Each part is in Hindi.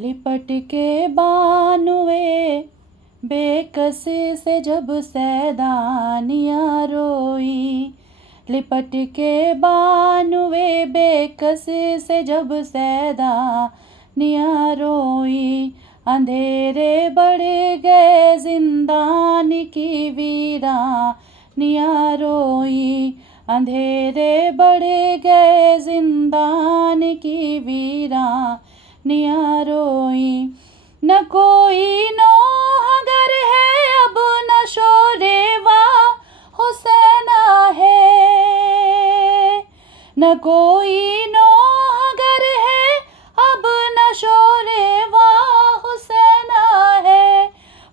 लिपट के बानुए बेकसी से जब सैदानियाँ रोई, लिपट के बानुए बेकसी से जब सैदानियाँ रोई। अंधेरे बढ़ गए जिंदान की वीरानियाँ रोई, अंधेरे बढ़ गए जिंदान की वीरानियाँ रोई। न कोई नौहगर है अब न शोरेवा हुसैना है, न कोई नौहगर है अब न शोरेवा हुसैना है।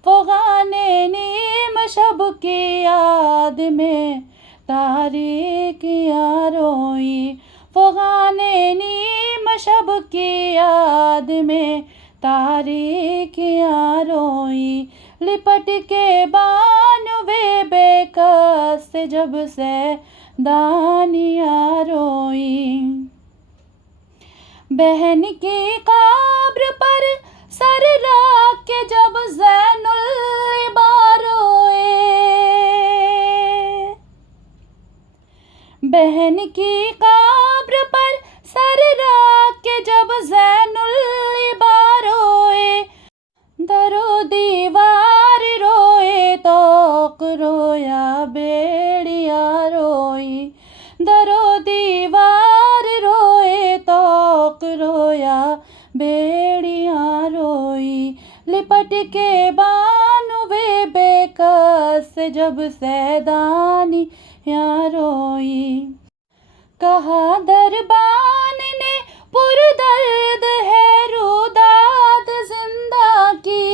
फ़ग़ाने नीम शब की याद में तारीकियाँ रोई, फ़ग़ाने नीम शब की याद में तारीकियाँ रोई। लिपट के बानुए बेकस से जब सैदानियाँ रोई। बहन की कब्र पर सर रख के जब ज़ैनुल इबार रोए, बहन की कब्र पर सर रख के जब ज़ैनुल इबार रोए। दरो दीवार रोए तोक रोया बेड़िया रोई, दरो दीवार रोए तोक रोया बेड़िया रोई। लिपट के बानुए बेकस से जब सैदानियाँ रोई। कहा दरबान ने पुरदर्द है रुदाद जिंदा की,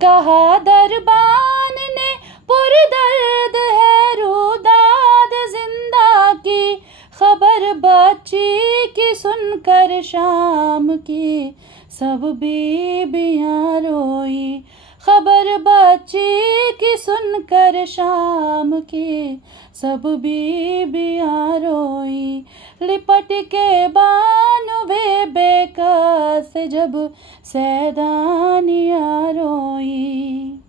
कहा दरबान ने पुरदर्द है रुदाद जिंदा की। खबर बच्ची की सुनकर शाम की सब बीबियाँ रोई, खबर बच्ची की सुनकर शाम की सब बीबियाँ रोई। लिपट के बानुए बेकस से जब सैदानियाँ रोई।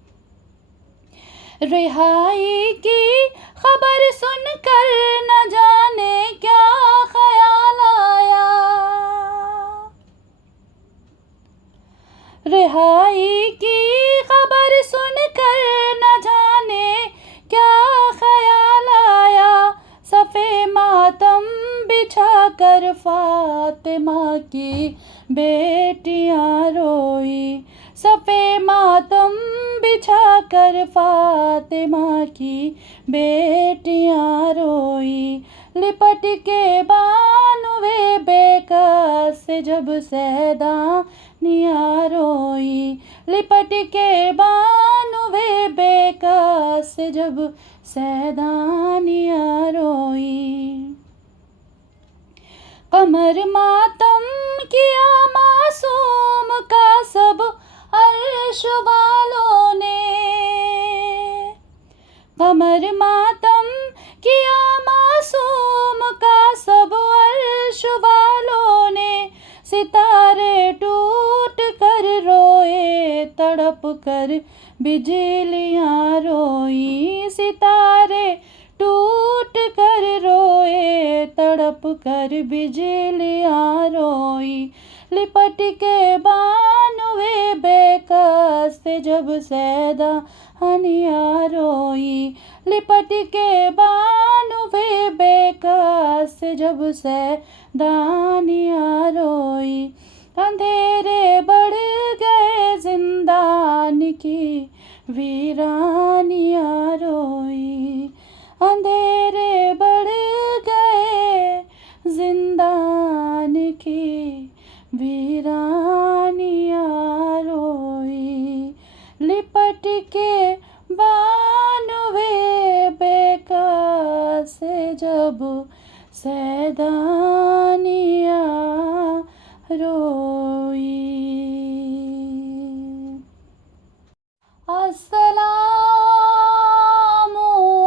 रिहाई की खबर सुनकर न जाने क्या ख्याल आया, रिहाई की खबर सुनकर न जाने क्या ख्याल आया। सफ़े मातम बिछा कर फातिमा की बेटियाँ रोई, सफ़े मातम बिछा कर फातिमा की बेटियाँ रोई। लिपट के बानुए बेकस से जब सैदानियाँ रोई, लिपट के बानुए बेकस से जब सैदानियाँ रोई। कमर मातम किया मासूम का सब अर्श वालों ने, कमर मातम किया मासूम का सब अर्श वालों ने। सितारे टूट कर रोए तड़प कर बिजलियाँ रोई, सितारे टूट कर रोए तड़प कर बिजलियाँ रोई। लिपट के बानुए बेकस से जब सैदानियाँ रोई, लिपट के बानुए बेकस से जब सैदानियाँ रोई। अंधेरे बढ़ गए जिंदान की वीरानियाँ रोई, अंधेरे बढ़ गए जिंदान की वीरानियाँ रोई। लिपट के बानुए बेकस से जब सैदानियाँ रोई। अस्सलामु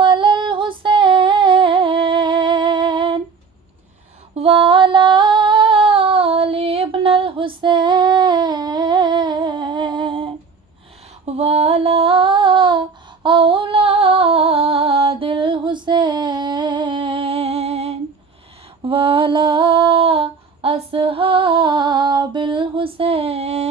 अलल हुसैन वाला वाला औलादिल हुसैन, वाला अस्हाबिल हुसैन।